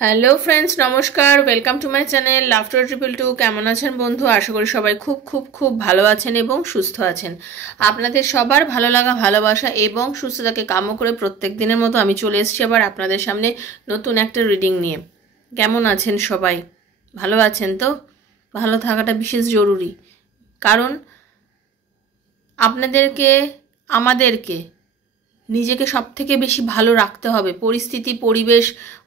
Hello friends, নমস্কার। Welcome to my channel laughter triple two. কেমন আছেন বন্ধু? আশা করি সবাই খুব খুব খুব ভালো আছেন এবং সুস্থ আছেন। আপনাদের সবার ভালো লাগা, ভালোবাসা এবং সুস্থতাকে কাম্য করে প্রত্যেক দিনের মতো আমি চলে এসেছি আবার আপনাদের সামনে নতুন একটা রিডিং নিয়ে। কেমন আছেন সবাই? ভালো আছেন তো? ভালো থাকাটা বিশেষ জরুরি, কারণ আপনাদেরকে, আমাদেরকে নিজেকে সব থেকে বেশি ভালো রাখতে হবে। পরিস্থিতি, পরিবেশ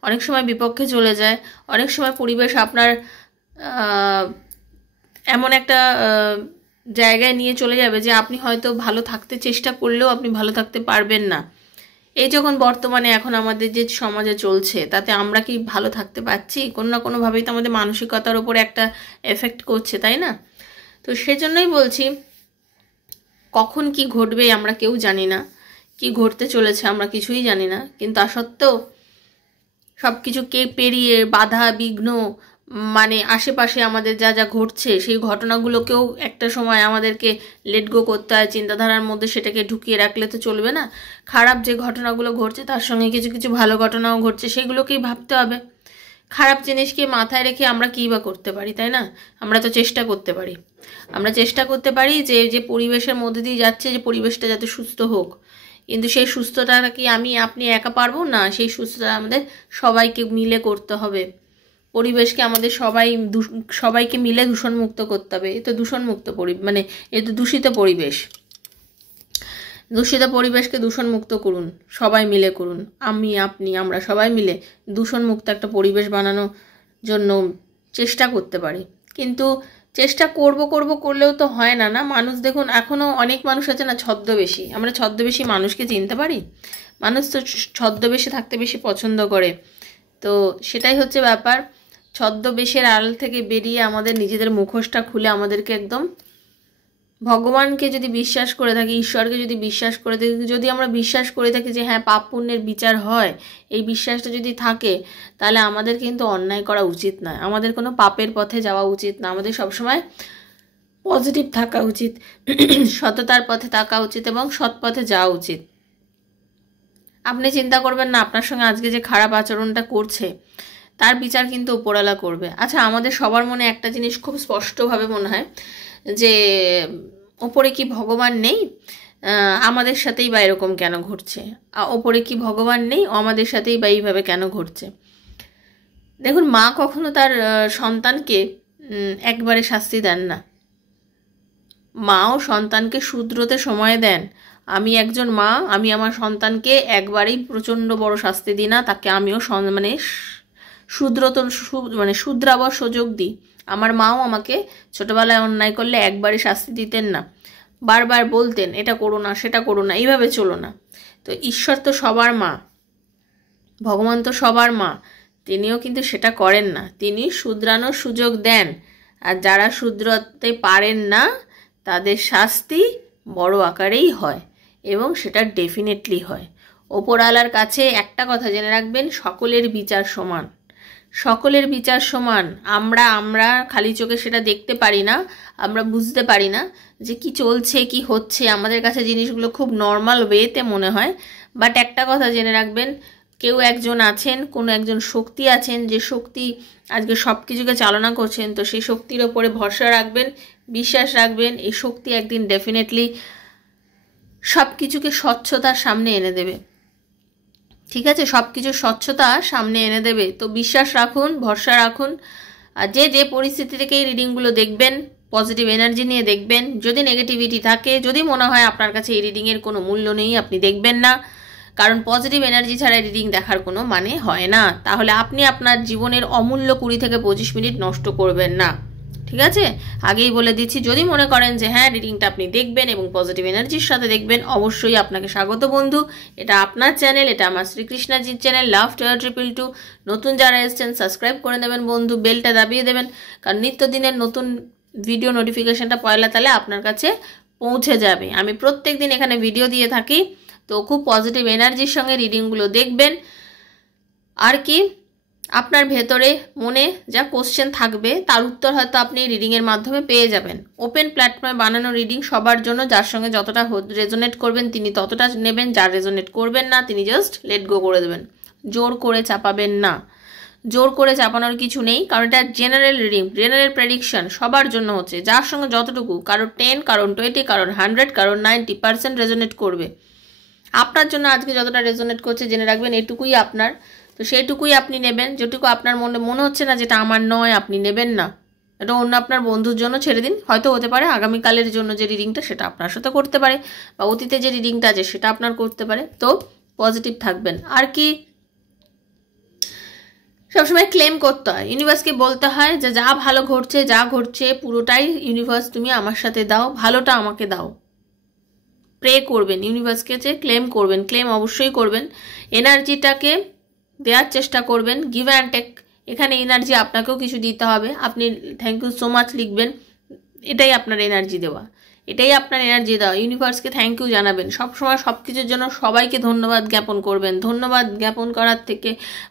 অনেক সময় বিপক্ষে চলে যায়, অনেক সময় পরিবেশ আপনার এমন একটা জায়গায় নিয়ে চলে যাবে যে আপনি হয়তো ভালো থাকতে চেষ্টা করলেও আপনি ভালো থাকতে পারবেন না। এই যখন বর্তমানে এখন আমাদের যে সমাজে চলছে, তাতে আমরা কি ভালো থাকতে পারছি? কোনো না কোনোভাবেই তো আমাদের মানসিকতার উপরে একটা এফেক্ট করছে, তাই না? তো সেজন্যই বলছি, কখন কি ঘটবে আমরা কেউ জানি না, কি ঘটতে চলেছে আমরা কিছুই জানি না, কিন্তু তা সত্ত্বেও সব কিছুকে পেরিয়ে বাধা বিঘ্ন, মানে আশেপাশে আমাদের যা যা ঘটছে সেই ঘটনাগুলোকেও একটা সময় আমাদেরকে লেট গো করতে হয়। চিন্তাধারার মধ্যে সেটাকে ঢুকিয়ে রাখলে তো চলবে না। খারাপ যে ঘটনাগুলো ঘটছে তার সঙ্গে কিছু কিছু ভালো ঘটনাও ঘটছে, সেগুলোকেই ভাবতে হবে। খারাপ জিনিসকে মাথায় রেখে আমরা কী বা করতে পারি, তাই না? আমরা তো চেষ্টা করতে পারি, আমরা চেষ্টা করতে পারি যে যে পরিবেশের মধ্যে দিয়ে যাচ্ছে, যে পরিবেশটা যাতে সুস্থ হোক। কিন্তু সেই সুস্থতা কি আমি আপনি একা পারবো না? সেই সুস্থতা আমাদের সবাইকে মিলে করতে হবে। পরিবেশকে আমাদের সবাইকে মিলে দূষণমুক্ত করতে হবে। এ তো দূষণমুক্ত মানে এ তো দূষিত পরিবেশ। দূষিত পরিবেশকে দূষণমুক্ত করুন, সবাই মিলে করুন। আমি, আপনি, আমরা সবাই মিলে দূষণমুক্ত একটা পরিবেশ বানানোর জন্য চেষ্টা করতে পারি। কিন্তু চেষ্টা করলেও তো হয় না। মানুষ দেখুন, এখনও অনেক মানুষ আছে না ছদ্মবেশী। আমরা ছদ্মবেশী মানুষকে চিনতে পারি? মানুষ তো ছদ্মবেশে থাকতে বেশি পছন্দ করে। তো সেটাই হচ্ছে ব্যাপার। ছদ্মবেশের আড়াল থেকে বেরিয়ে আমাদের নিজেদের মুখোশটা খুলে আমাদেরকে একদম ভগবানকে যদি বিশ্বাস করে থাকি, ঈশ্বরকে যদি বিশ্বাস করে থাকি, যদি আমরা বিশ্বাস করে থাকি যে হ্যাঁ পাপ পুণ্যের বিচার হয়, এই বিশ্বাসটা যদি থাকে, তাহলে আমাদের কিন্তু অন্যায় করা উচিত নয়, আমাদের কোনো পাপের পথে যাওয়া উচিত না। আমাদের সবসময় পজিটিভ থাকা উচিত, সততার পথে থাকা উচিত এবং সৎ পথে যাওয়া উচিত। আপনি চিন্তা করবেন না আপনার সঙ্গে আজকে যে খারাপ আচরণটা করছে তার বিচার কিন্তু উপরওয়ালা করবে। আচ্ছা, আমাদের সবার মনে একটা জিনিস খুব স্পষ্টভাবে মনে হয় যে ওপরে কি ভগবান নেই? আমাদের সাথেই বা এরকম কেন ঘটছে? ওপরে কি ভগবান নেই? আমাদের সাথেই বা এইভাবে কেন ঘটছে? দেখুন, মা কখনো তার সন্তানকে একবারে শাস্তি দেন না। মাও সন্তানকে শুধরোতে সময় দেন। আমি একজন মা, আমি আমার সন্তানকে একবারেই প্রচণ্ড বড় শাস্তি দিই না, তাকে আমিও শুধরাবার সুযোগ দিই। আমার মাও আমাকে ছোটবেলায় অন্যায় করলে একবারে শাস্তি দিতেন না, বারবার বলতেন এটা করো না, সেটা করো না, এইভাবে চলো না। তো ঈশ্বর তো সবার মা, ভগবান তো সবার মা, তিনিও কিন্তু সেটা করেন না। তিনি শুধরানোর সুযোগ দেন, আর যারা শুধরাতে পারেন না তাদের শাস্তি বড় আকারেই হয়, এবং সেটা ডেফিনেটলি হয়। ওপরওয়ালার কাছে একটা কথা জেনে রাখবেন, সকলের বিচার সমান, সকলের বিচার সমান। আমরা খালি চোখে সেটা দেখতে পারি না, আমরা বুঝতে পারি না যে কি চলছে, কি হচ্ছে। আমাদের কাছে জিনিসগুলো খুব নর্মাল ওয়েতে মনে হয়। বাট একটা কথা জেনে রাখবেন, কেউ একজন আছেন, কোনো একজন শক্তি আছেন, যে শক্তি আজকে সব কিছুকে চালনা করছেন। তো সেই শক্তির ওপরে ভরসা রাখবেন, বিশ্বাস রাখবেন। এই শক্তি একদিন ডেফিনেটলি সব কিছুকে স্বচ্ছতার সামনে এনে দেবে। ঠিক আছে, সব কিছু স্বচ্ছতা সামনে এনে দেবে। তো বিশ্বাস রাখুন, ভরসা রাখুন। আর যে যে পরিস্থিতি থেকে এই রিডিংগুলো দেখবেন, পজিটিভ এনার্জি নিয়ে দেখবেন। যদি নেগেটিভিটি থাকে, যদি মনে হয় আপনার কাছে এই রিডিংয়ের কোনো মূল্য নেই, আপনি দেখবেন না। কারণ পজিটিভ এনার্জি ছাড়া রিডিং দেখার কোনো মানে হয় না। তাহলে আপনি আপনার জীবনের অমূল্য 20 থেকে 25 মিনিট নষ্ট করবেন না। ঠিক আছে, আগেই বলে দিচ্ছি। যদি মনে করেন যে হ্যাঁ রিডিংটা আপনি দেখবেন এবং পজিটিভ এনার্জির সাথে দেখবেন, অবশ্যই আপনাকে স্বাগত বন্ধু। এটা আপনার চ্যানেল, এটা আমার শ্রীকৃষ্ণাজির চ্যানেল লাফটার ট্রিপল টু। নতুন যারা এসেছেন সাবস্ক্রাইব করে নেবেন বন্ধু, বেলটা দাবিয়ে দেবেন, কারণ নিত্যদিনের নতুন ভিডিও নোটিফিকেশনটা পয়লা তালে আপনার কাছে পৌঁছে যাবে। আমি প্রত্যেক দিন এখানে ভিডিও দিয়ে থাকি। তো খুব পজিটিভ এনার্জির সঙ্গে রিডিংগুলো দেখবেন। আর কি, আপনার ভেতরে মনে যা কোশ্চেন থাকবে তার উত্তর হয়তো আপনি রিডিংয়ের মাধ্যমে পেয়ে যাবেন। ওপেন প্ল্যাটফর্মে বানানো রিডিং সবার জন্য, যার সঙ্গে যতটা রেজোনেট করবেন তিনি ততটা নেবেন, যার রেজোনেট করবেন না তিনি জাস্ট লেট গো করে দেবেন। জোর করে চাপাবেন না, জোর করে চাপানোর কিছু নেই, কারণ এটা জেনারেল রিডিং, জেনারেল প্রেডিকশন সবার জন্য হচ্ছে, যার সঙ্গে যতটুকু, কারণ 10, কারণ 20, কারণ 100, কারণ 90% রেজোনেট করবে। আপনার জন্য আজকে যতটা রেজোনেট করছে জেনে রাখবেন এটুকুই আপনার, তো সেইটুকুই আপনি নেবেন। যেটুকু আপনার মনে হচ্ছে না যেটা আমার নয়, আপনি নেবেন না, এটা অন্য আপনার বন্ধুর জন্য ছেড়ে দিন। হয়তো হতে পারে আগামীকালের জন্য যে রিডিংটা সেটা আপনার সাথে করতে পারে, বা অতীতে যে রিডিংটা আছে সেটা আপনার করতে পারে। তো পজিটিভ থাকবেন। আর কি, সবসময় ক্লেম করতে হয়, ইউনিভার্সকে বলতে হয় যে যা ভালো ঘটছে, যা ঘটছে পুরোটাই ইউনিভার্স তুমি আমার সাথে দাও, ভালোটা আমাকে দাও। প্রে করবেন ইউনিভার্সকে, যে ক্লেম করবেন, ক্লেম অবশ্যই করবেন, এনার্জিটাকে দেওয়ার চেষ্টা করবেন, গিভ অ্যান্ড টেক। এখানে এনার্জি আপনাকেও কিছু দিতে হবে, আপনি থ্যাংক ইউ সো মাচ লিখবেন, এটাই আপনার এনার্জি দেওয়া, এটাই আপনার এনার্জি দেওয়া। ইউনিভার্সকে থ্যাংক ইউ জানাবেন, সবসময় সব কিছুর জন্য সবাইকে ধন্যবাদ জ্ঞাপন করবেন। ধন্যবাদ জ্ঞাপন করার থেকে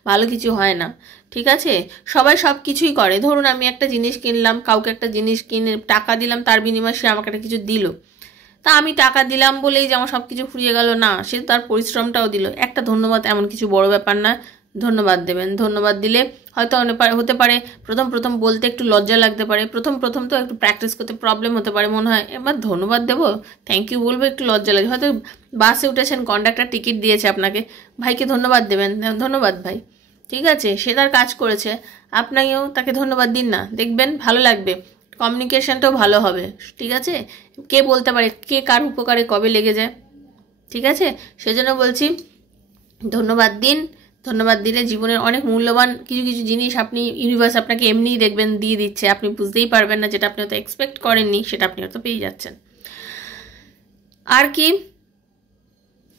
ভালো কিছু হয় না, ঠিক আছে? সবাই সব কিছুই করে। ধরুন আমি একটা জিনিস কিনলাম, কাউকে একটা জিনিস কিনে টাকা দিলাম, তার বিনিময়ে সে আমাকে একটা কিছু দিল, তা আমি টাকা দিলাম বলেই যে আমার সব কিছু ফুরিয়ে গেল না, সে তার পরিশ্রমটাও দিল। একটা ধন্যবাদ এমন কিছু বড় ব্যাপার না, ধন্যবাদ দেবেন। ধন্যবাদ দিলে হয়তো হতে পারে প্রথম বলতে একটু লজ্জা লাগতে পারে, প্রথম তো একটু প্র্যাকটিস করতে প্রবলেম হতে পারে, মনে হয় এবার ধন্যবাদ দেবো, থ্যাংক ইউ বলবো, একটু লজ্জা লাগে। হয়তো বাসে উঠেছেন, কন্ডাক্টর টিকিট দিয়েছে আপনাকে, ভাইকে ধন্যবাদ দেবেন, ধন্যবাদ ভাই, ঠিক আছে, সে তার কাজ করেছে, আপনাকেও তাকে ধন্যবাদ দিন না, দেখবেন ভালো লাগবে, কমিউনিকেশনটাও ভালো হবে, ঠিক আছে? কে বলতে পারে কে কার উপকারে কবে লেগে যায়, ঠিক আছে? সেজন্য বলছি ধন্যবাদ দিন। ধন্যবাদ দিলে জীবনের অনেক মূল্যবান কিছু কিছু জিনিস আপনি, ইউনিভার্স আপনাকে এমনিই দেখবেন দিয়ে দিচ্ছে, আপনি বুঝতেই পারবেন না, যেটা আপনি হয়তো এক্সপেক্ট করেননি সেটা আপনি হয়তো পেয়ে যাচ্ছেন। আর কি,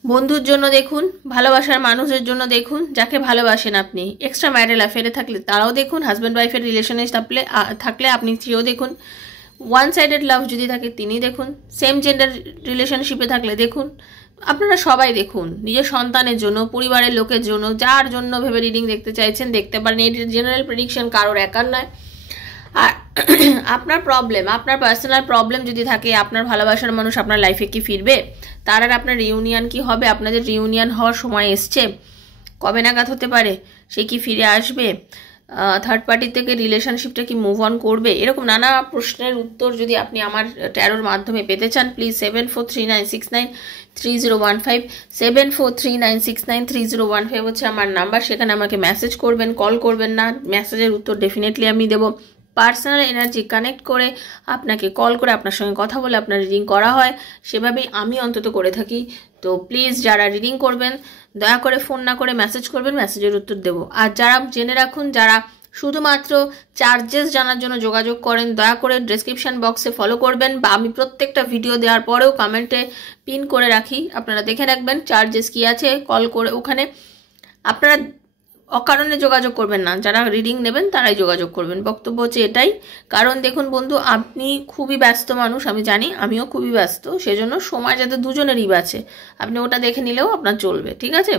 বন্ধুর জন্য দেখুন, ভালোবাসার মানুষের জন্য দেখুন, যাকে ভালোবাসেন আপনি, এক্সট্রা ম্যারিটাল অ্যাফেয়ারে থাকলে তারাও দেখুন, হাজব্যান্ড ওয়াইফের রিলেশনে থাকলে আপনি সেও দেখুন, ওয়ান সাইডেড লাভ যদি থাকে তিনি দেখুন, সেম জেন্ডার রিলেশনশিপে থাকলে দেখুন, আপনারা সবাই দেখুন, নিজের সন্তানের জন্য, পরিবারের লোকের জন্য, যার জন্য ভেবে রিডিং দেখতে চাইছেন দেখতে পারেন। এটি জেনারেল প্রেডিকশন, কারোর একার নয়। আর আপনার প্রবলেম, আপনার পার্সোনাল প্রবলেম যদি থাকে, আপনার ভালোবাসার মানুষ আপনার লাইফে কি ফিরবে, তার আর আপনার রিউনিয়ন কি হবে, আপনাদের রিউনিয়ন হওয়ার সময় এসছে, কবে নাগাদ হতে পারে, সে কি ফিরে আসবে, থার্ড পার্টি থেকে রিলেশনশিপটা কি মুভ অন করবে, এরকম নানা প্রশ্নের উত্তর যদি আপনি আমার ট্যারোর মাধ্যমে পেতে চান, প্লিজ 7439693015, 7439693015 হচ্ছে আমার নাম্বার, সেখানে আমাকে মেসেজ করবেন, কল করবেন না, মেসেজের উত্তর ডেফিনেটলি আমি দেবো। পার্সোনাল এনার্জি কানেক্ট করে আপনাকে কল করে আপনার সঙ্গে কথা বলে আপনার রিডিং করা হয়, সেভাবেই আমি অন্তত করে থাকি। তো প্লিজ যারা রিডিং করবেন দয়া করে ফোন না করে মেসেজ করবেন, মেসেজের উত্তর দেবো। আর যারা জেনে রাখুন, যারা শুধুমাত্র চার্জেস জানার জন্য যোগাযোগ করেন, দয়া করে ডেসক্রিপশন বক্সে ফলো করবেন, বা আমি প্রত্যেকটা ভিডিও দেওয়ার পরেও কমেন্টে পিন করে রাখি, আপনারা দেখে রাখবেন চার্জেস কি আছে, কল করে ওখানে আপনারা অকারণে যোগাযোগ করবেন না, যারা রিডিং নেবেন তারাই যোগাযোগ করবেন। বক্তব্য হচ্ছে এটাই, কারণ দেখুন বন্ধু, আপনি খুবই ব্যস্ত মানুষ, আমি জানি, আমিও খুবই ব্যস্ত, সেজন্য সময় যাতে দুজনেরই বাঁচে, আপনি ওটা দেখে নিলেও আপনার চলবে, ঠিক আছে?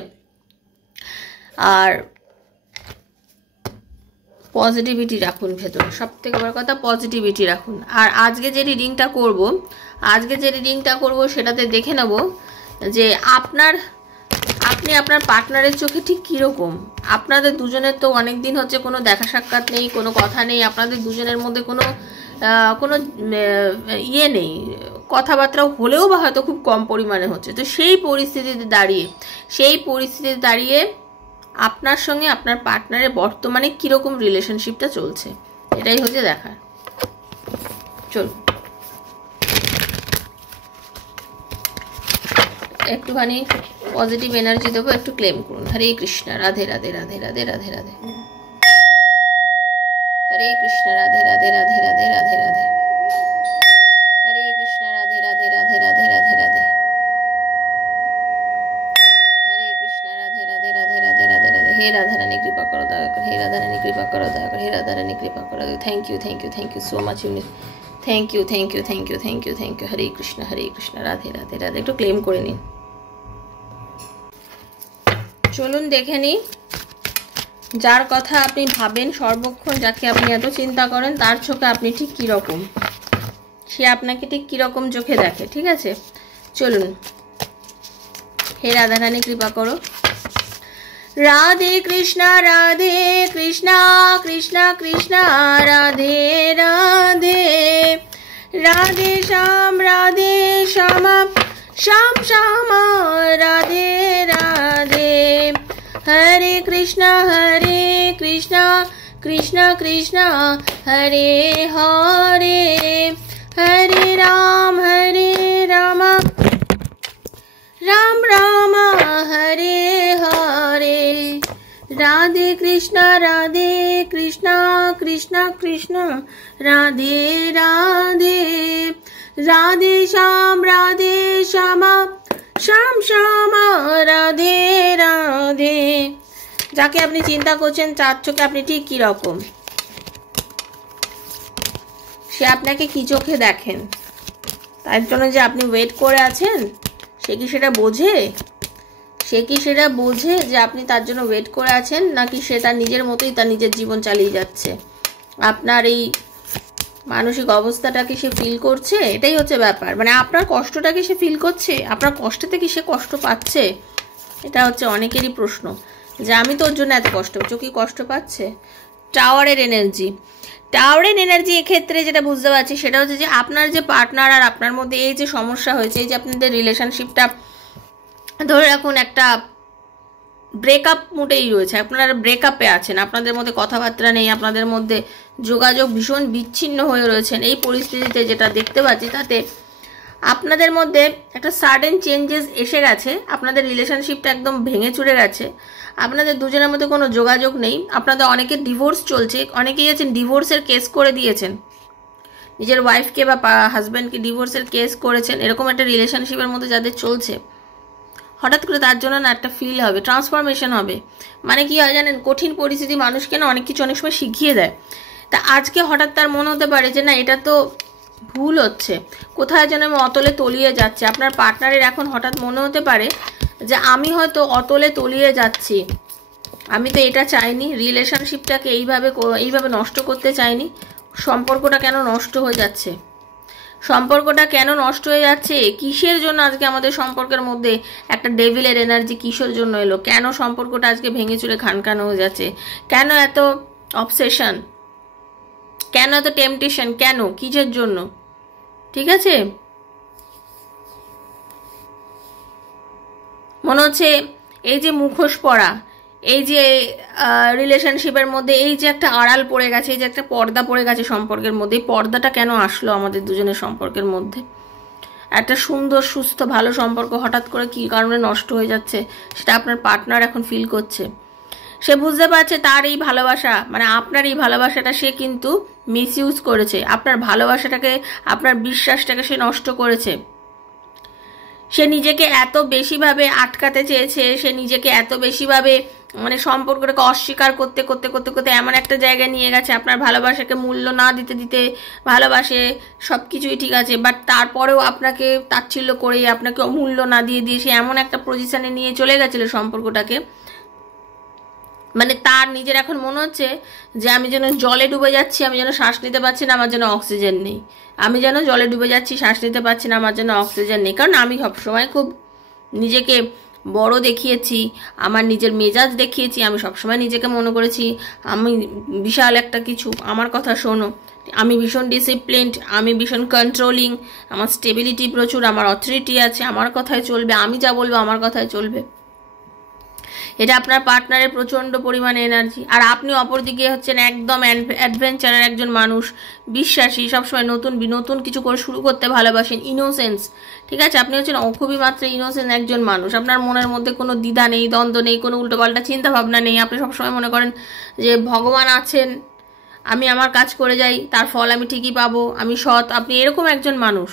আর পজিটিভিটি রাখুন ভেতরে, সব থেকে বড় কথা পজিটিভিটি রাখুন। আর আজকে যে রিডিংটা করব সেটাতে দেখে নেব যে আপনি আপনার পার্টনারের চোখে ঠিক কীরকম। আপনাদের দুজনের তো অনেক দিন হচ্ছে কোনো দেখা সাক্ষাৎ নেই, কোনো কথা নেই, আপনাদের দুজনের মধ্যে কোনো ইয়ে নেই, কথাবার্তা হলেও বা হয়তো খুব কম পরিমাণে হচ্ছে। তো সেই পরিস্থিতিতে দাঁড়িয়ে আপনার সঙ্গে আপনার পার্টনারের বর্তমানে কীরকম রিলেশনশিপটা চলছে, এটাই হচ্ছে দেখার। চলুন একটুখানি পজিটিভ এনার্জি দেবো, একটু ক্লেম করুন। হরে কৃষ্ণ, রাধে রাধে রাধে রাধে রাধে রাধে, হরে কৃষ্ণ, রাধে রাধে রাধে রাধে রাধে রাধে, হরে কৃষ্ণ, রাধে রাধে রাধে রাধে রাধে রাধে, হরে কৃষ্ণ, রাধে রাধে রাধে রাধে রাধে রাধে। হে রাধারানী কৃপা করো দয়া করে, হে রাধারানী কৃপা করো দয়া করে, হে রাধারানী কৃপা করো। Thank you so much unit, thank you. Hare Krishna, Radhe Radhe Radhe. একটু ক্লেম করে নিন। চলুন দেখে নিই, যার কথা আপনি ভাবেন সর্বক্ষণ, যাকে আপনি এত চিন্তা করেন, তার চোখে আপনি ঠিক কীরকম, সে আপনাকে ঠিক কীরকম চোখে দেখে, ঠিক আছে? চলুন, হে রাধারানী কৃপা করো। রাধে কৃষ্ণ কৃষ্ণ কৃষ্ণ রাধে রাধে, রাধে শ্যাম শ্যাম শ্যাম রাধে রাধে, হরে কৃষ্ণ কৃষ্ণ কৃষ্ণ হরে হরে, হরে রাম রাম রাম হরে হরে, রাধে কৃষ্ণ কৃষ্ণ কৃষ্ণ রাধে রাধে, রাধে শ্যাম শ্যাম শ্যাম রাধে রাধে। যাকে আপনি চিন্তা করছেন তার চোখে আপনি ঠিক কি রকম, সে আপনাকে কি চোখে দেখেন, তার জন্য যে আপনি ওয়েট করে আছেন, সে কি সেটা বোঝে যে আপনি তার জন্য ওয়েট করে আছেন, নাকি সে তার নিজের মতোই তার নিজের জীবন চালিয়ে যাচ্ছে? আপনার এই মানসিক অবস্থাটাকে সে ফিল করছে? এটাই হচ্ছে ব্যাপার। মানে আপনার কষ্টটাকে সে ফিল করছে, আপনার কষ্ট থেকে সে কষ্ট পাচ্ছে? এটা হচ্ছে অনেকেরই প্রশ্ন, যে আমি তোর জন্য এত কষ্ট, ও কি কষ্ট পাচ্ছে? টাওয়ারের এনার্জি এক্ষেত্রে যেটা বুঝতে পারছি সেটা হচ্ছে যে আপনার যে পার্টনার আর আপনার মধ্যে এই যে সমস্যা হয়েছে, এই যে আপনাদের রিলেশনশিপটা ধরে রাখুন একটা ব্রেকআপ মুডেই রয়েছে, আপনারা ব্রেকআপে আছেন, আপনাদের মধ্যে কথাবার্তা নেই, আপনাদের মধ্যে যোগাযোগ ভীষণ বিচ্ছিন্ন হয়ে রয়েছেন। এই পরিস্থিতিতে যেটা দেখতে পাচ্ছি তাতে আপনাদের মধ্যে একটা সাডেন চেঞ্জেস এসে গেছে, আপনাদের রিলেশনশিপটা একদম ভেঙে চুরে গেছে, আপনাদের দুজনের মধ্যে কোনো যোগাযোগ নেই, আপনাদের অনেকের ডিভোর্স চলছে, অনেকেই আছেন ডিভোর্সের কেস করে দিয়েছেন, নিজের ওয়াইফকে বা হাজব্যান্ডকে ডিভোর্সের কেস করেছেন, এরকম একটা রিলেশনশিপের মধ্যে যাদের চলছে, হঠাৎ করে তার জন্য না একটা ফিল হবে, ট্রান্সফরমেশন হবে। মানে কি হয় জানেন, কঠিন পরিস্থিতি মানুষকে না অনেক কিছু অনেক সময় শিখিয়ে দেয়। তা আজকে হঠাৎ তার মনে হতে পারে যে না এটা তো ভুল হচ্ছে, কোথায় যেন আমি অতলে তলিয়ে যাচ্ছে। আপনার পার্টনারের এখন হঠাৎ মনে হতে পারে যে আমি হয়তো অতলে তলিয়ে যাচ্ছি, আমি তো এটা চাইনি, রিলেশনশিপটাকে এইভাবে নষ্ট করতে চাইনি, সম্পর্কটা কেন নষ্ট হয়ে যাচ্ছে, কিসের জন্য আজকে আমাদের সম্পর্কের মধ্যে একটা ডেভিলের এনার্জি কিসের জন্য এলো, কেন সম্পর্কটা আজকে ভেঙে চুরে খানখান হয়ে যাচ্ছে, কেন এত অবসেশন, কেন এত টেম্পটেশন, কেন, কিসের জন্য? ঠিক আছে, মনে হচ্ছে এই যে মুখোশ পরা, এই যে রিলেশনশিপের মধ্যে এই যে একটা আড়াল পড়ে গেছে, এই যে একটা পর্দা পড়ে গেছে সম্পর্কের মধ্যে, এই পর্দাটা কেন আসলো আমাদের দুজনের সম্পর্কের মধ্যে? একটা সুন্দর সুস্থ ভালো সম্পর্ক হঠাৎ করে কী কারণে নষ্ট হয়ে যাচ্ছে সেটা আপনার পার্টনার এখন ফিল করছে। সে বুঝতে পারছে তার এই ভালোবাসা, মানে আপনার এই ভালোবাসাটা সে কিন্তু মিসইউজ করেছে, আপনার ভালোবাসাটাকে, আপনার বিশ্বাসটাকে সে নষ্ট করেছে। সে নিজেকে এত বেশিভাবে আটকাতে চেয়েছে, সে নিজেকে এত বেশিভাবে মানে সম্পর্কটাকে অস্বীকার করতে করতে করতে করতে এমন একটা জায়গায় নিয়ে গেছে, আপনার ভালোবাসাকে মূল্য না দিতে দিতে, ভালোবাসে সব কিছুই ঠিক আছে বাট তারপরেও আপনাকে তাচ্ছিল্য করে, আপনাকে অমূল্য না দিয়ে দিয়ে সে এমন একটা পজিশনে নিয়ে চলে গেছিল সম্পর্কটাকে, মানে তার নিজের এখন মনে হচ্ছে যে আমি যেন জলে ডুবে যাচ্ছি, আমি যেন শ্বাস নিতে পারছি না, আমার যেন অক্সিজেন নেই, আমি যেন জলে ডুবে যাচ্ছি, শ্বাস নিতে পারছি না, আমার যেন অক্সিজেন নেই। কারণ আমি সবসময় খুব নিজেকে বড় দেখিয়েছি, আমার নিজের মেজাজ দেখিয়েছি, আমি সবসময় নিজেকে মনে করেছি আমি বিশাল একটা কিছু, আমার কথা শোনো, আমি ভীষণ ডিসিপ্লিনড, আমি ভীষণ কন্ট্রোলিং, আমার স্টেবিলিটি প্রচুর, আমার অথরিটি আছে, আমার কথায় চলবে, আমি যা বলবো আমার কথায় চলবে। এটা আপনার পার্টনারের প্রচণ্ড পরিমাণে এনার্জি। আর আপনি অপরদিকে হচ্ছেন একদম অ্যাডভেঞ্চারের একজন মানুষ, বিশ্বাসী, সবসময় নতুন কিছু করে শুরু করতে ভালোবাসেন, ইনোসেন্স। ঠিক আছে, আপনি হচ্ছেন খুবই মাত্র ইনোসেন্স একজন মানুষ, আপনার মনের মধ্যে কোনো দ্বিধা নেই, দ্বন্দ্ব নেই, কোনো উল্টোপাল্টা চিন্তা ভাবনা নেই, আপনি সবসময় মনে করেন যে ভগবান আছেন, আমি আমার কাজ করে যাই, তার ফল আমি ঠিকই পাবো, আমি সৎ। আপনি এরকম একজন মানুষ।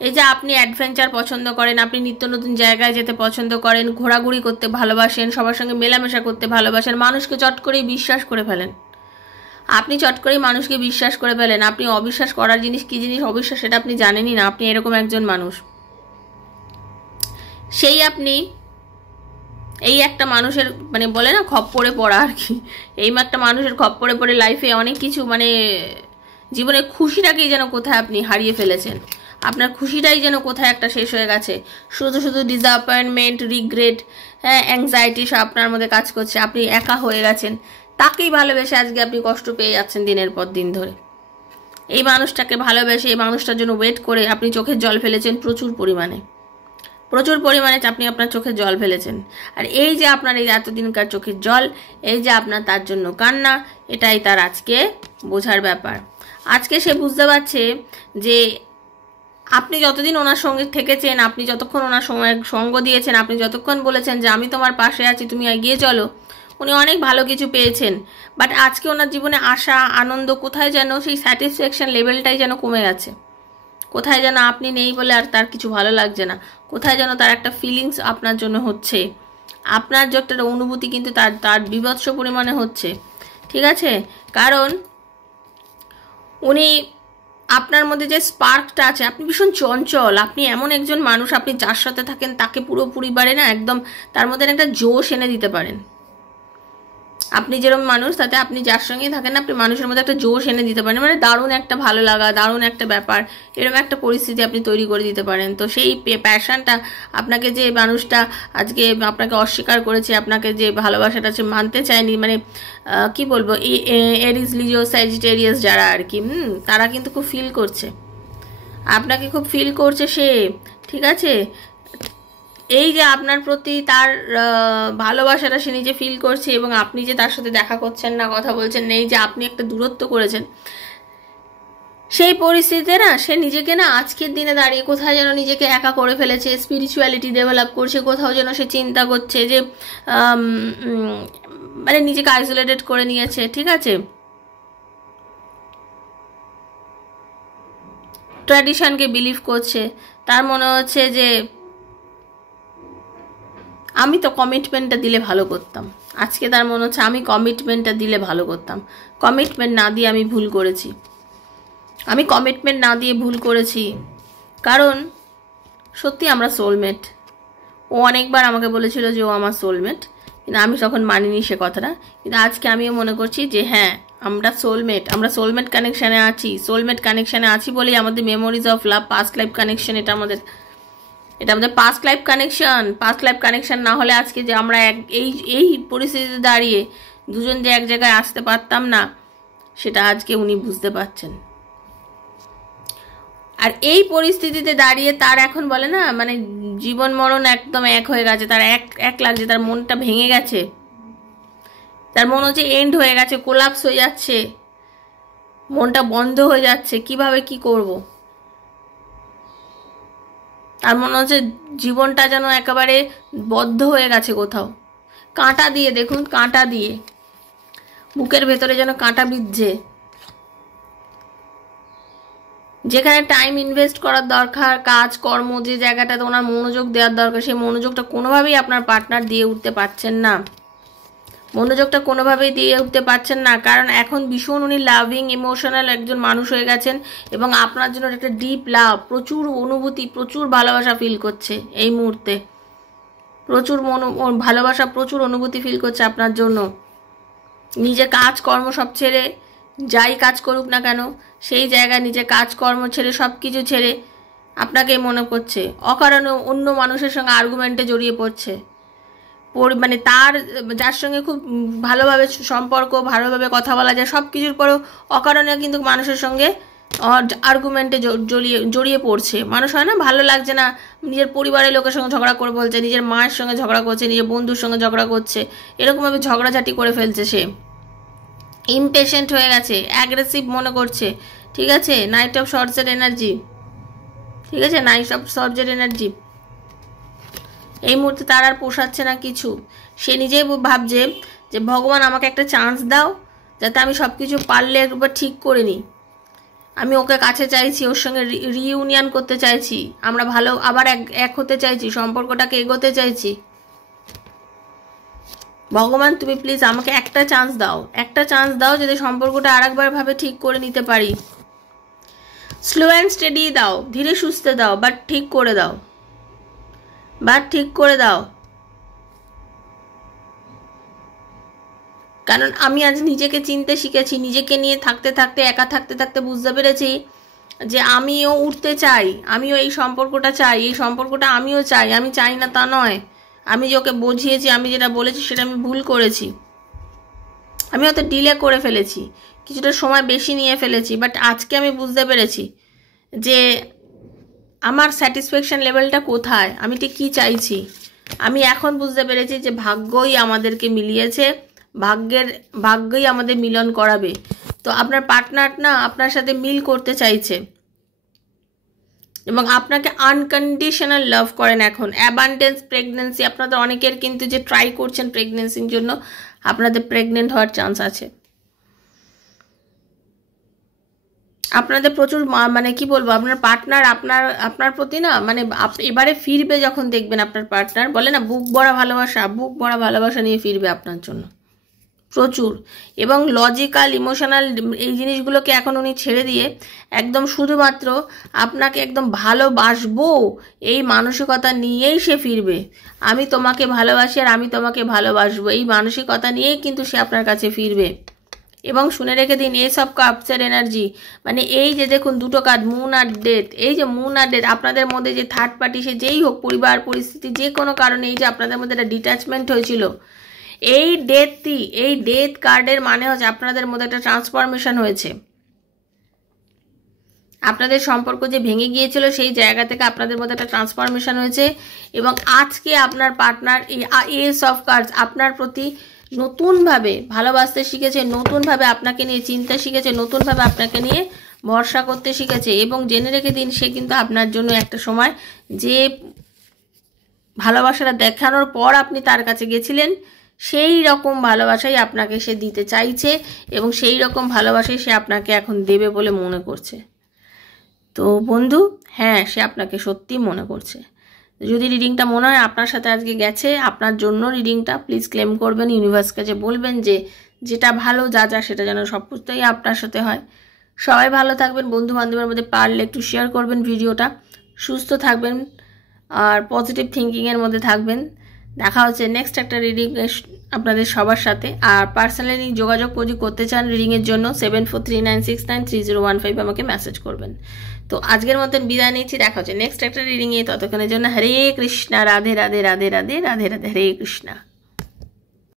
এই যে আপনি অ্যাডভেঞ্চার পছন্দ করেন, আপনি নিত্য নতুন জায়গায় যেতে পছন্দ করেন, ঘোরাঘুরি করতে ভালোবাসেন, সবার সঙ্গে মেলামেশা করতে ভালোবাসেন, মানুষকে চট করেই বিশ্বাস করে ফেলেন, আপনি চট করেই মানুষকে বিশ্বাস করে ফেলেন। আপনি অবিশ্বাস করার জিনিস কি জিনিস, অবিশ্বাস সেটা আপনি জানেনই না, আপনি এরকম একজন মানুষ। সেই আপনি এই একটা মানুষের মানে বলে না খপ্পরে পড়া আর কি, এই একটা মানুষের খপ্পরে পড়ে লাইফে অনেক কিছু মানে জীবনের খুশিটাকেই যেন কোথায় আপনি হারিয়ে ফেলেছেন। আপনার খুশিটাই যেন কোথায় একটা শেষ হয়ে গেছে, শুধু শুধু ডিসঅ্যাপয়েন্টমেন্ট, রিগ্রেট, হ্যাঁ, অ্যাংজাইটি সব আপনার মধ্যে কাজ করছে, আপনি একা হয়ে গেছেন। তাকেই ভালোবেসে আজকে আপনি কষ্ট পেয়ে যাচ্ছেন দিনের পর দিন ধরে। এই মানুষটাকে ভালোবেসে এই মানুষটার জন্য ওয়েট করে আপনি চোখের জল ফেলেছেন প্রচুর পরিমাণে, প্রচুর পরিমাণে আপনি আপনার চোখে জল ফেলেছেন। আর এই যে আপনার এই এতদিনকার চোখের জল, এই যে আপনার তার জন্য কান্না, এটাই তার আজকে বোঝার ব্যাপার। আজকে সে বুঝতে পারছে যে আপনি যতদিন ওনার সঙ্গে থেকেছেন, আপনি যতক্ষণ ওনার সঙ্গ দিয়েছেন, আপনি যতক্ষণ বলেছেন যে আমি তোমার পাশে আছি, তুমি এগিয়ে চলো, উনি অনেক ভালো কিছু পেয়েছেন। বাট আজকে ওনার জীবনে আশা, আনন্দ, কোথায় যেন সেই স্যাটিসফ্যাকশন লেভেলটাই যেন কমে গেছে। কোথায় যেন আপনি নেই বলে আর তার কিছু ভালো লাগছে না, কোথায় যেন তার একটা ফিলিংস আপনার জন্য হচ্ছে, আপনার যে একটা অনুভূতি কিন্তু তার তার বিভৎস পরিমাণে হচ্ছে। ঠিক আছে, কারণ উনি আপনার মধ্যে যে স্পার্কটা আছে, আপনি ভীষণ চঞ্চল, আপনি এমন একজন মানুষ, আপনি যার সাথে থাকেন তাকে পুরোপুরি বারে না একদম তার মধ্যে একটা জোশ এনে দিতে পারেন। আপনি যেরকম মানুষ, তাতে আপনি যার সঙ্গেই থাকেন আপনি মানুষের মধ্যে একটা জোশ এনে দিতে পারেন, মানে দারুণ একটা ভালো লাগা, দারুণ একটা ব্যাপার, এরকম একটা পরিস্থিতি আপনি তৈরি করে দিতে পারেন। তো সেই প্যাশনটা আপনাকে, যে মানুষটা আজকে আপনাকে অস্বীকার করেছে, আপনাকে যে ভালোবাসাটা সে মানতে চায়নি, মানে কি বলবো, এরিস, লিও, স্যাজিটেরিয়াস যারা আর কি, তারা কিন্তু খুব ফিল করছে, আপনাকে খুব ফিল করছে সে। ঠিক আছে, এই যে আপনার প্রতি তার ভালোবাসাটা সে নিজে ফিল করছে, এবং আপনি যে তার সাথে দেখা করছেন না, কথা বলছেন না, এই যে আপনি একটা দূরত্ব করেছেন, সেই পরিস্থিতিতে না সে নিজেকে না আজকের দিনে দাঁড়িয়ে কোথায় যেন নিজেকে একা করে ফেলেছে, স্পিরিচুয়ালিটি ডেভেলপ করছে, কোথাও যেন সে চিন্তা করছে যে মানে নিজেকে আইসোলেটেড করে নিয়েছে। ঠিক আছে, ট্র্যাডিশনকে বিলিভ করছে, তার মনে হচ্ছে যে আমি তো কমিটমেন্টটা দিলে ভালো করতাম, আজকে তার মনে হচ্ছে আমি কমিটমেন্টটা দিলে ভালো করতাম, কমিটমেন্ট না দিয়ে আমি ভুল করেছি, আমি কমিটমেন্ট না দিয়ে ভুল করেছি। কারণ সত্যি আমরা সোলমেট, ও অনেকবার আমাকে বলেছিল যে ও আমার সোলমেট, কিন্তু আমি তখন মানিনি সে কথাটা। কিন্তু আজকে আমিও মনে করছি যে হ্যাঁ, আমরা সোলমেট, আমরা সোলমেট কানেকশানে আছি, সোলমেট কানেকশানে আছি বলেই আমাদের memories of love, past life connection, এটা আমাদের past life connection. Past life connection না হলে আজকে যে আমরা এই পরিস্থিতিতে দাঁড়িয়ে দুজন যে এক জায়গায় আসতে পারতাম না, সেটা আজকে উনি বুঝতে পারছেন। আর এই পরিস্থিতিতে দাঁড়িয়ে তার এখন বলে না, মানে জীবন মরণ একদম এক হয়ে গেছে, তার এক লাগছে, তার মনটা ভেঙে গেছে, তার মন হচ্ছে এন্ড হয়ে গেছে, কোলাপস হয়ে যাচ্ছে, মনটা বন্ধ হয়ে যাচ্ছে, কিভাবে কি করব। তার মনে হচ্ছে জীবনটা যেন একেবারে বদ্ধ হয়ে গেছে কোথাও, কাঁটা দিয়ে, দেখুন কাঁটা দিয়ে, বুকের ভেতরে যেন কাঁটা বিঁধছে। যেখানে টাইম ইনভেস্ট করার দরকার, কাজ কর্ম, যে জায়গাটাতে ওনার মনোযোগ দেওয়ার দরকার, সেই মনোযোগটা কোনোভাবেই আপনার পার্টনার দিয়ে উঠতে পারছেন না, মনোযোগটা কোনোভাবেই দিয়ে উঠতে পারছেন না। কারণ এখন ভীষণ উনি লাভিং, ইমোশনাল একজন মানুষ হয়ে গেছেন, এবং আপনার জন্য একটা ডিপ লাভ, প্রচুর অনুভূতি, প্রচুর ভালোবাসা ফিল করছে এই মুহূর্তে, প্রচুর ভালোবাসা, প্রচুর অনুভূতি ফিল করছে আপনার জন্য। নিজে কাজ কর্ম সব ছেড়ে, যাই কাজ করুক না কেন, সেই জায়গায় নিজে কাজকর্ম ছেড়ে, সব কিছু ছেড়ে আপনাকেই মনে করছে, অকারণে অন্য মানুষের সঙ্গে আর্গুমেন্টে জড়িয়ে পড়ছে, মানে তার যার সঙ্গে খুব ভালোভাবে সম্পর্ক, ভালোভাবে কথা বলা যায়, সব কিছুর পরেও অকারণে কিন্তু মানুষের সঙ্গে আর্গুমেন্টে জড়িয়ে পড়ছে। মানুষ হয় না, ভালো লাগছে না, নিজের পরিবারের লোকের সঙ্গে ঝগড়া করে বলছে, নিজের মায়ের সঙ্গে ঝগড়া করছে, নিজের বন্ধুর সঙ্গে ঝগড়া করছে, এরকমভাবে ঝগড়াঝাটি করে ফেলছে, সে ইমপেশেন্ট হয়ে গেছে, অ্যাগ্রেসিভ মনে করছে। ঠিক আছে, নাইট অফ শর্টসের এনার্জি, ঠিক আছে, নাইট অফ শর্টসের এনার্জি। এই মুহূর্তে তার আর পোষাচ্ছে না কিছু, সে নিজেই ভাবছে যে ভগবান আমাকে একটা চান্স দাও, যাতে আমি সব কিছু পারলে একবার ঠিক করে নিই, আমি ওকে কাছে চাইছি, ওর সঙ্গে রিইউনিয়ন করতে চাইছি, আমরা ভালো আবার এক হতে চাইছি, সম্পর্কটাকে এগোতে চাইছি। ভগবান তুমি প্লিজ আমাকে একটা চান্স দাও, একটা চান্স দাও, যাতে সম্পর্কটা আরেকবার ভাবে ঠিক করে নিতে পারি। স্লো অ্যান্ড স্টেডি দাও, ধীরে সুস্থে দাও, বাট ঠিক করে দাও, কারণ আমি আজ নিজেকে চিনতে শিখেছি, নিজেকে নিয়ে থাকতে থাকতে, একা থাকতে থাকতে বুঝতে পেরেছি যে আমিও উঠতে চাই, আমিও এই সম্পর্কটা চাই, এই সম্পর্কটা আমিও চাই, আমি চাই না তা নয়, আমি যে ওকে বুঝিয়েছি, আমি যেটা বলেছি সেটা আমি ভুল করেছি, আমি হয়তো ডিলে করে ফেলেছি, কিছুটা সময় বেশি নিয়ে ফেলেছি, বাট আজকে আমি বুঝতে পেরেছি যে আমার স্যাটিসফ্যাকশন লেভেলটা কোথায়, আমি ঠিক কী চাইছি। আমি এখন বুঝতে পেরেছি যে ভাগ্যই আমাদেরকে মিলিয়েছে, ভাগ্যই আমাদের মিলন করাবে। তো আপনার পার্টনার না আপনার সাথে মিল করতে চাইছে এবং আপনাকে আনকন্ডিশনাল লাভ করেন। এখন অ্যাবান্ডেন্স প্রেগনেন্সি, আপনাদের অনেকের কিন্তু যে ট্রাই করছেন প্রেগনেন্সির জন্য, আপনাদের প্রেগনেন্ট হওয়ার চান্স আছে। আপনাদের প্রচুর মানে কি বলবো, আপনার পার্টনার আপনার প্রতি না মানে এবারে ফিরবে যখন দেখবেন আপনার পার্টনার, বলে না বুক ভরা ভালোবাসা নিয়ে ফিরবে আপনার জন্য প্রচুর। এবং লজিক্যাল ইমোশনাল এই জিনিসগুলোকে এখন উনি ছেড়ে দিয়ে একদম শুধুমাত্র আপনাকে একদম ভালোবাসবো এই মানসিকতা নিয়েই সে ফিরবে। আমি তোমাকে ভালোবাসি আর আমি তোমাকে ভালোবাসবো এই মানসিকতা নিয়েই কিন্তু সে আপনার কাছে ফিরবে। এবং শুনে রেখে দিন, এস অফ কাপসের এনার্জি মানে এই যে দেখুন দুটো কার্ড, মুন আর ডেথ, এই যে মুন আর ডেথ, আপনাদের মধ্যে যে থার্ড পার্টি সে যেই হোক, পরিবার পরিস্থিতি যে কোনো কারণে এই যে আপনাদের মধ্যে একটা ডিট্যাচমেন্ট হয়েছিল, এই ডেথ কার্ডের মানে হচ্ছে আপনাদের মধ্যে একটা ট্রান্সফরমেশন হয়েছে। আপনাদের সম্পর্ক যে ভেঙে গিয়েছিল সেই জায়গা থেকে আপনাদের মধ্যে একটা ট্রান্সফরমেশন হয়েছে। এবং আজকে আপনার পার্টনার এই এস অফ কার্ডস আপনার প্রতি নতুনভাবে ভালোবাসতে শিখেছে, নতুনভাবে আপনাকে নিয়ে চিন্তা শিখেছে, নতুনভাবে আপনাকে নিয়ে ভরসা করতে শিখেছে। এবং জেনে রেখে দিন, সে কিন্তু আপনার জন্য একটা সময় যে ভালোবাসাটা দেখানোর পর আপনি তার কাছে গেছিলেন, সেই রকম ভালোবাসাই আপনাকে সে দিতে চাইছে এবং সেই রকম ভালোবাসাই সে আপনাকে এখন দেবে বলে মনে করছে। তো বন্ধু, হ্যাঁ, সে আপনাকে সত্যি মনে করছে। যদি রিডিংটা মনে হয় আপনার সাথে আজকে গেছে, আপনার জন্য রিডিংটা প্লিজ ক্লেম করবেন, ইউনিভার্স কাছে বলবেন যে যেটা ভালো যা সেটা যেন সবটাই আপনার সাথে হয়। সবাই ভালো থাকবেন, বন্ধু বান্ধবের মধ্যে পারলে একটু শেয়ার করবেন ভিডিওটা, সুস্থ থাকবেন আর পজিটিভ থিঙ্কিংয়ের মধ্যে থাকবেন। দেখা হচ্ছে নেক্সট একটা রিডিং আপনাদের সবার সাথে। আর পার্সোনালি যোগাযোগ যদি করতে চান রিডিংয়ের জন্য 7439693015 আমাকে মেসেজ করবেন। তো আজকের মতন বিদায় নিচ্ছি, দেখা হচ্ছে নেক্সট একটা রিডিংয়ে। ততক্ষণের জন্য হরে কৃষ্ণা, রাধে রাধে রাধে রাধে রাধে রাধে, হরে কৃষ্ণা।